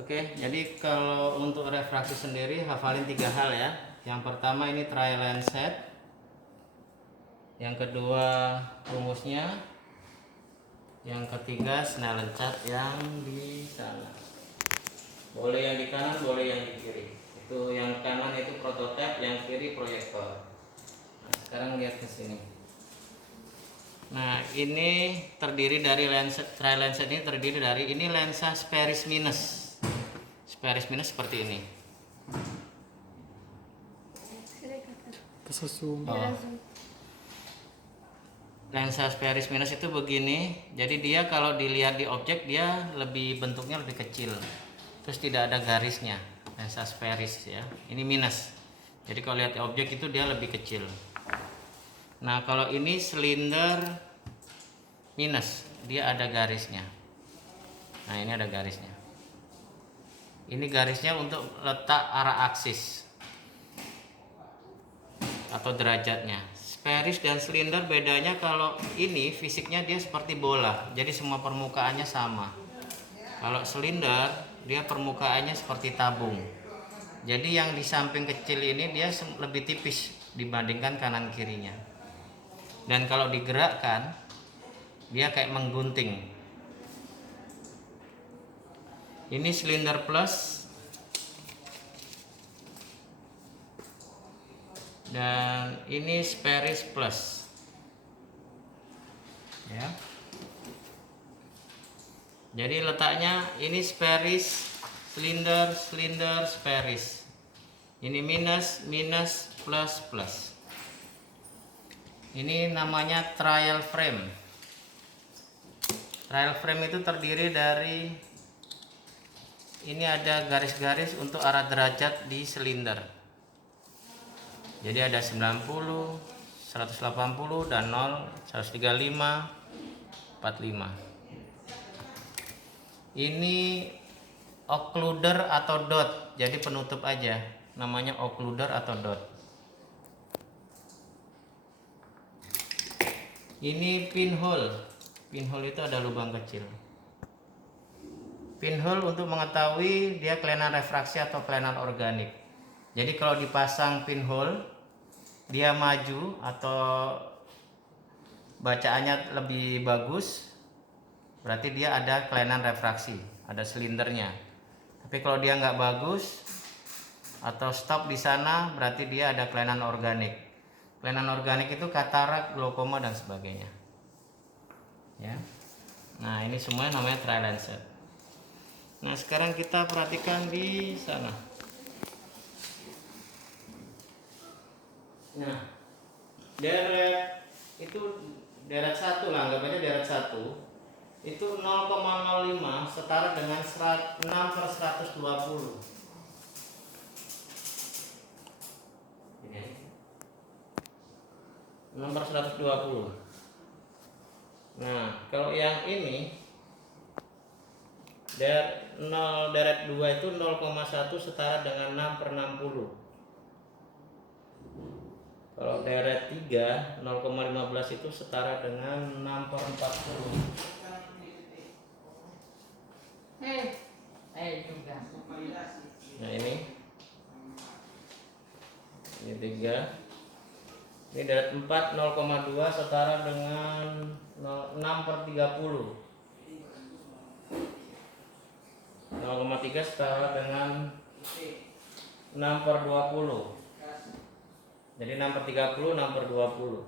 Oke, jadi kalau untuk refraksi sendiri hafalin 3 hal ya. Yang pertama ini trial and set. Yang kedua rumusnya. Yang ketiga Snellen chart yang di sana. Boleh yang di kanan, boleh yang di kiri. Itu yang kanan itu prototipe, yang kiri proyektor. Nah, sekarang lihat ke sini. Nah, ini terdiri dari lensa trial lensa ini terdiri dari ini lensa Sperris minus. Sperris minus seperti ini. Oh. Lensa Sperris minus itu begini. Jadi dia kalau dilihat di objek dia lebih bentuknya lebih kecil. Terus tidak ada garisnya. Lensa Sperris ya. Ini minus. Jadi kalau lihat di objek itu dia lebih kecil. Nah, kalau ini silinder minus, dia ada garisnya. Nah, ini ada garisnya. Ini garisnya untuk letak arah aksis atau derajatnya. Sperris dan silinder bedanya kalau ini fisiknya dia seperti bola, jadi semua permukaannya sama. Kalau silinder dia permukaannya seperti tabung. Jadi yang di samping kecil ini dia lebih tipis dibandingkan kanan kirinya. Dan kalau digerakkan dia kayak menggunting. Ini silinder plus dan ini Sperris plus ya. Jadi letaknya ini Sperris, silinder, Sperris. Ini minus, plus, plus. Ini namanya trial frame. Trial frame itu terdiri dari ini ada garis-garis untuk arah derajat di silinder. Jadi ada 90, 180 dan 0, 135, 45. Ini occluder atau dot, jadi penutup aja. Namanya occluder atau dot. Ini pinhole. Pinhole itu ada lubang kecil. Pinhole untuk mengetahui dia kelainan refraksi atau kelainan organik. Jadi kalau dipasang pinhole, dia maju atau bacaannya lebih bagus, berarti dia ada kelainan refraksi, ada silindernya. Tapi kalau dia nggak bagus atau stop di sana, berarti dia ada kelainan organik. Kelainan organik itu katarak, glaukoma dan sebagainya. Ya. Nah, ini semuanya namanya trial and set. Nah, sekarang kita perhatikan di sana. Nah, deret itu deret 1 lah, anggap aja deret 1 itu 0,05 setara dengan 6/120. Ini 6/120. Nah, kalau yang ini deret 2 itu 0,1 setara dengan 6/60. Kalau deret 3 0,15 itu setara dengan 6/40. Juga. Nah, ini 3. Ini deret 4 0,2 setara dengan 6/30. 0,3 setara dengan 6/20. Jadi 6/30, 6/20.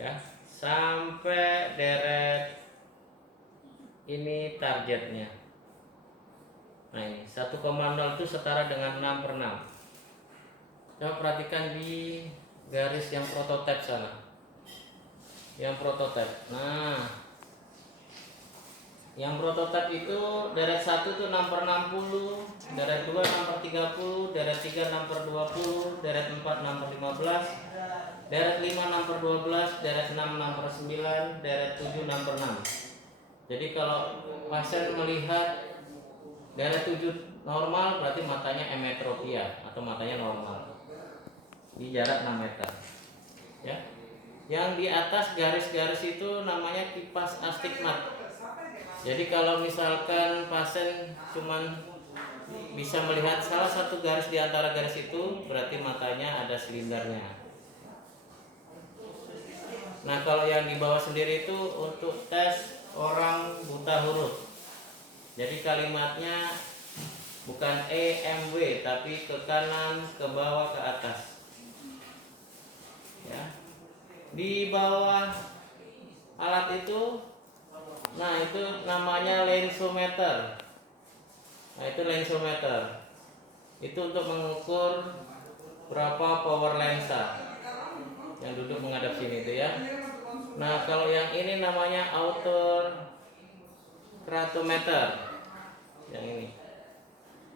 Ya, sampai deret ini targetnya. Nah, ini 1,0 itu setara dengan 6/6. Coba perhatikan di garis yang prototipe sana. Yang prototipe. Nah, yang prototipe itu deret 1 itu 6/60, deret 2 6/30, deret 3 6/20, deret 4 6/15, deret 5 6/12, deret 6 6/9, deret 7 6/6. Jadi kalau pasien melihat deret 7 normal berarti matanya emetropia atau matanya normal. Di jarak 6 meter. Ya. Yang di atas garis-garis itu namanya kipas astigmat. Jadi kalau misalkan pasien cuman bisa melihat salah satu garis di antara garis itu, berarti matanya ada silindernya. Nah, kalau yang di bawah sendiri itu untuk tes orang buta huruf. Jadi kalimatnya bukan EMW tapi ke kanan, ke bawah, ke atas. Ya. Di bawah alat itu, nah itu namanya lensometer. Nah, itu lensometer. Itu untuk mengukur berapa power lensa yang duduk menghadap sini itu ya. Nah, kalau yang ini namanya outer keratometer. Yang ini.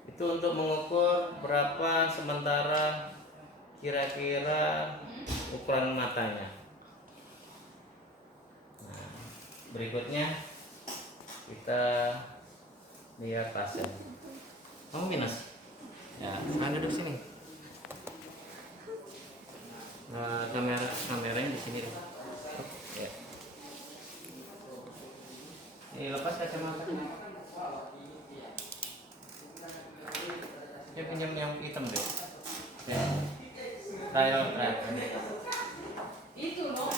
Itu untuk mengukur berapa sementara kira-kira ukuran matanya. Nah, berikutnya kita lihat pasien. Kamu minus? Ya, sekarang duduk sini. Nah, kameranya di sini. Ya. Ini lepas kacamata. Dia pinjam yang hitam deh. Ya. Trial. Itu loh.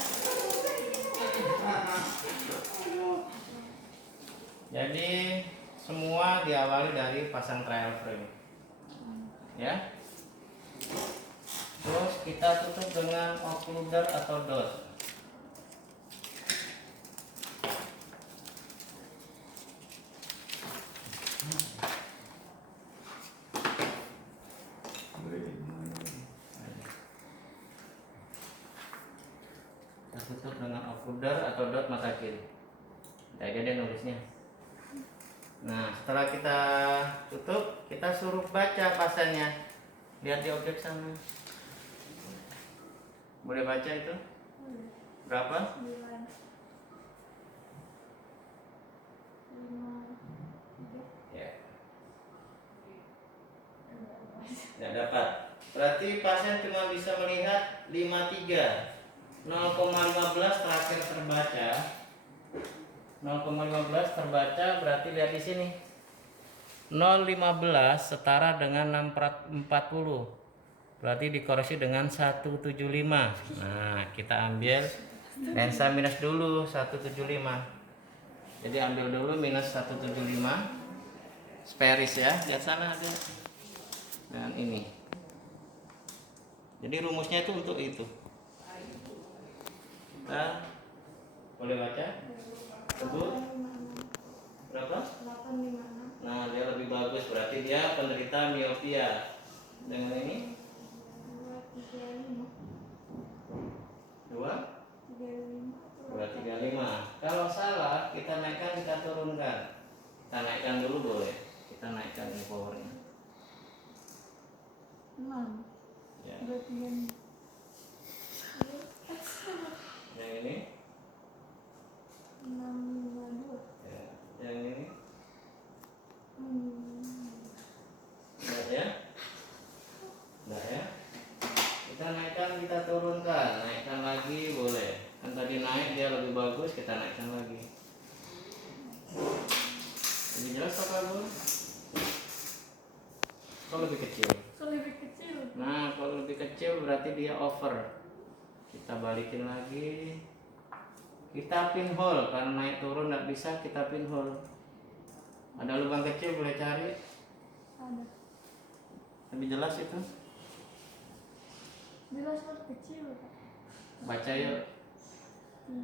Jadi semua diawali dari pasang trial frame. Ya. Terus kita tutup dengan occluder atau dot. Kita tutup dengan occluder atau dot mata kiri. Kayak dia nulisnya. Nah, setelah kita tutup, kita suruh baca pasiennya. Lihat di objek sana. Boleh baca itu? Berapa? 9. Ya. Tidak dapat. Berarti pasien cuma bisa melihat 53. 0,15 terakhir terbaca. 0,15 terbaca berarti lihat di sini. 0,15 setara dengan 640. Berarti dikoreksi dengan 175. Nah, kita ambil lensa minus dulu 175. Jadi ambil dulu minus 175. Sparis ya, lihat sana ada. Dan ini. Jadi rumusnya itu untuk itu. Kita boleh baca? Sebut berapa? 856. Nah, dia lebih bagus, berarti dia penderita miopia. Dengan ini 235. Kalau salah, kita naikkan, kita turunkan. Kita naikkan dulu boleh. Kita naikkan ini powernya. 6. Ya. 23. Yang ini? 652. Ya. Yang ini? 6. Enggak ya? Enggak ya? Kita naikkan, kita turunkan. Naikkan lagi boleh. Kan tadi naik dia lebih bagus, kita naikkan lagi. Lebih jelas apa Bu? Kalau lebih kecil. Lebih kecil. Nah, kalau lebih kecil berarti dia over. Kita balikin lagi. Kita pinhole karena naik turun nggak bisa, kita pinhole. Ada lubang kecil boleh cari. Ada. Lebih jelas itu. Jelas lebih kecil, Pak. Baca yuk. 3.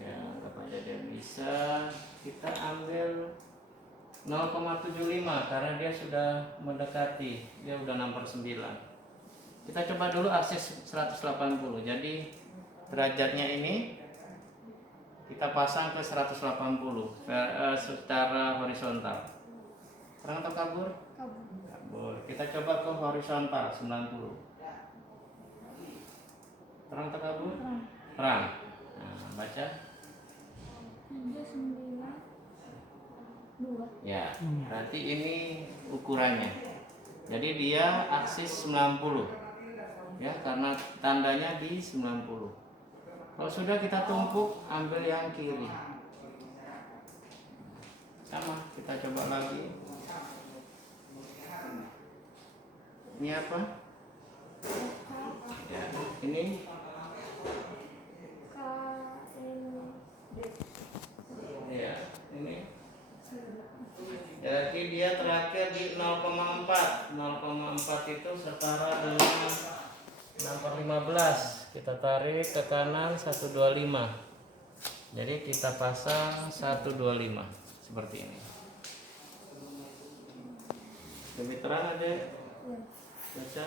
Ya, apa aja dia bisa. Kita ambil 0,75 karena dia sudah mendekati. Dia udah nomor 9. Kita coba dulu akses 180. Jadi derajatnya ini kita pasang ke 180 secara horizontal. Terang atau kabur? Kabur. Kita coba ke horizontal 90. Terang atau kabur? Terang. Nah, baca. 392. Ya, berarti ini ukurannya. Jadi dia aksis 90. Ya, karena tandanya di 90. Kalau sudah kita tumpuk, ambil yang kiri. Sama, kita coba lagi. Ini apa? Ya, ini ya, ini. Jadi dia terakhir di 0,4. 0,4 itu setara dengan 6/15. Kita tarik ke kanan 125. Jadi kita pasang 125 seperti ini. Lebih terang ada baca.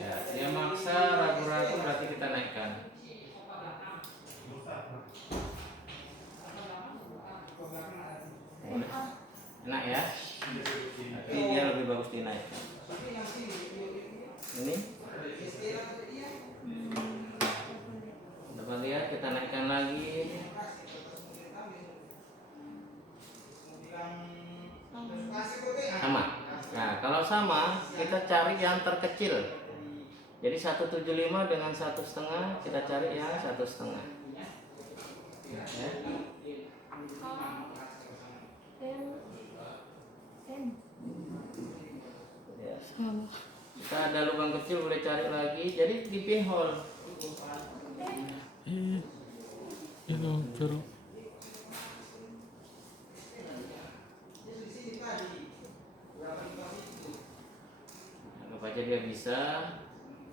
Ya, dia maksa ragu-ragu berarti kita naikkan. Enak ya? Tapi dia lebih bagus dinaikkan. Ini dapat lihat, kita naikkan lagi. Sama. Nah, kalau sama kita cari yang terkecil. Jadi 175 dengan 1,5 kita cari yang 1,5. Ya. Ya. Kita ada lubang kecil, boleh cari lagi. Jadi di pinhole. Anggap aja dia bisa.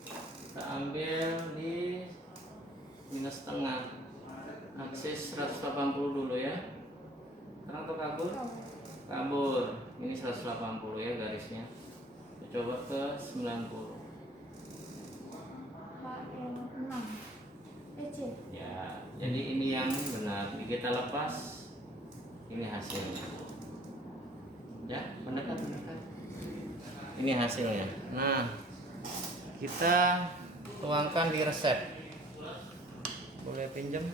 Kita ambil di minus setengah. Aksis 180 dulu ya. Terang atau kabur? Kabur. Ini 180 ya garisnya. Kita coba ke 90. Ya, jadi ini yang benar. Kita lepas. Ini hasilnya. Ya, mendekat. Ini hasilnya. Nah, kita tuangkan di resep. Boleh pinjam?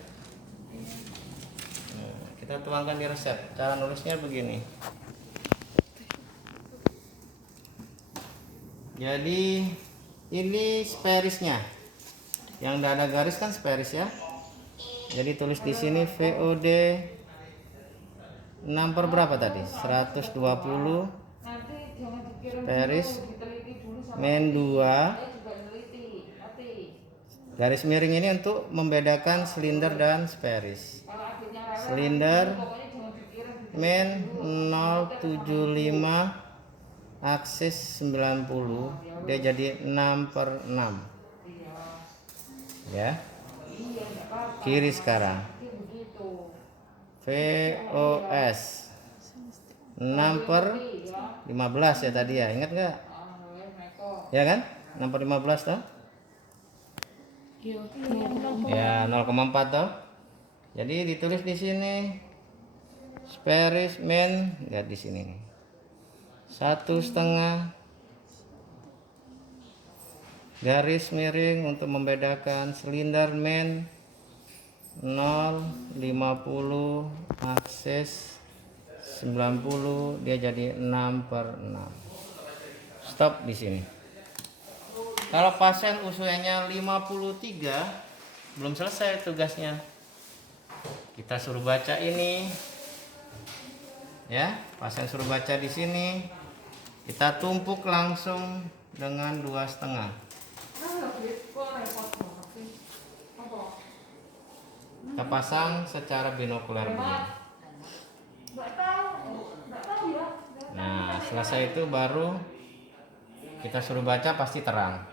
Nah, kita tuangkan di resep. Cara nulisnya begini. Jadi ini sparisnya. Yang tidak ada garis kan sparis ya. Jadi tulis di sini VOD 6 per berapa tadi? 120 sparis min 2. Garis miring ini untuk membedakan silinder dan sparis. Silinder min 075 aksis 90, dia jadi 6 per 6 ya. Kiri sekarang VOS 6 per 15 ya tadi ya, ingat nggak? Ya kan? 6 per 15 toh? Ya 0,4 toh. Jadi ditulis di sini sparis min, lihat di sini nih, 1,5 garis miring untuk membedakan silinder min 050 aksis 90, dia jadi 6 per 6. Stop di sini. Kalau pasien usianya 53 belum selesai tugasnya, kita suruh baca ini ya. Pasien suruh baca di sini, kita tumpuk langsung dengan 2,5. Kita pasang secara binokular begini. Nah, selesai itu baru kita suruh baca, pasti terang.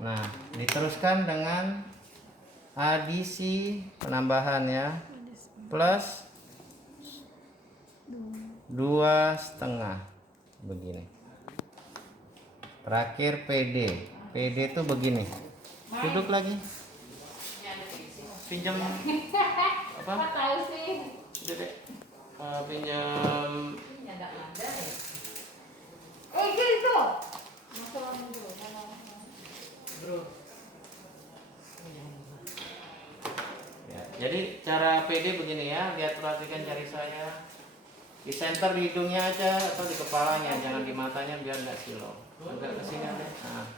Nah, diteruskan dengan adisi penambahan ya, plus 2,5 begini. Terakhir PD. PD itu begini. Duduk lagi. Pinjam apa? Tahu sih. Dek. Pinjam. Gitu. Bro. Ya, jadi cara PD begini ya. Lihat, perhatikan jari saya. Di center di hidungnya aja atau di kepalanya, jangan di matanya biar nggak silau. Agak ke sini aja. Nah.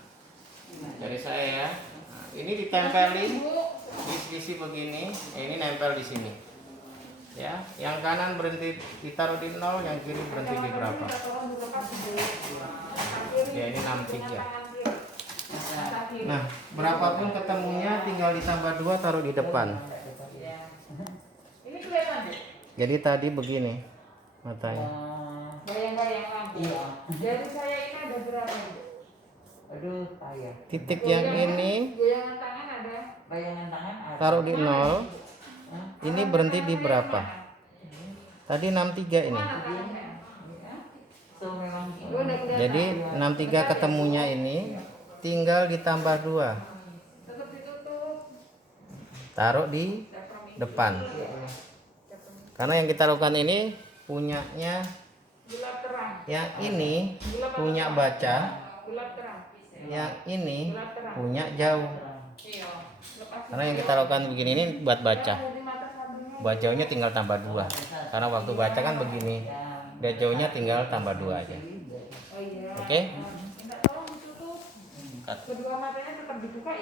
dari saya ya. Nah, ini ditempelin di sisi begini, ini nempel di sini. Ya, yang kanan berhenti ditaruh di 0, yang kiri berhenti di berapa? Ya, ini 63. Nah, berapapun ketemunya tinggal ditambah 2 taruh di depan. Ini kelihatan deh. Jadi tadi begini matanya. Bayang-bayang lampu. Jadi saya ini ada berapa? Aduh, payah. Titik yang ini Goyangan tangan ada. Bayangan tangan ada. taruh di 0. Ini berhenti di berapa? Tadi 63 ini. Mana tangannya? So memang Oh, udah kelihatan. Jadi 63 ketemunya ini tinggal ditambah 2. Tetap ditutup. Taruh di depan. Karena yang kita lakukan ini punyanya Gelap terang. yang ini punya baca, Gelap terang. yang ini punya jauh. Iya. Lepas Karena yang kita lakukan begini ini buat baca. dari mata sampingnya. Buat jauhnya tinggal tambah 2. Karena waktu baca kan begini. Buat jauhnya tinggal tambah 2 aja. Oh iya. Oke? Enggak, tolong ditutup. Cut. Kedua matanya tetap dibuka ya.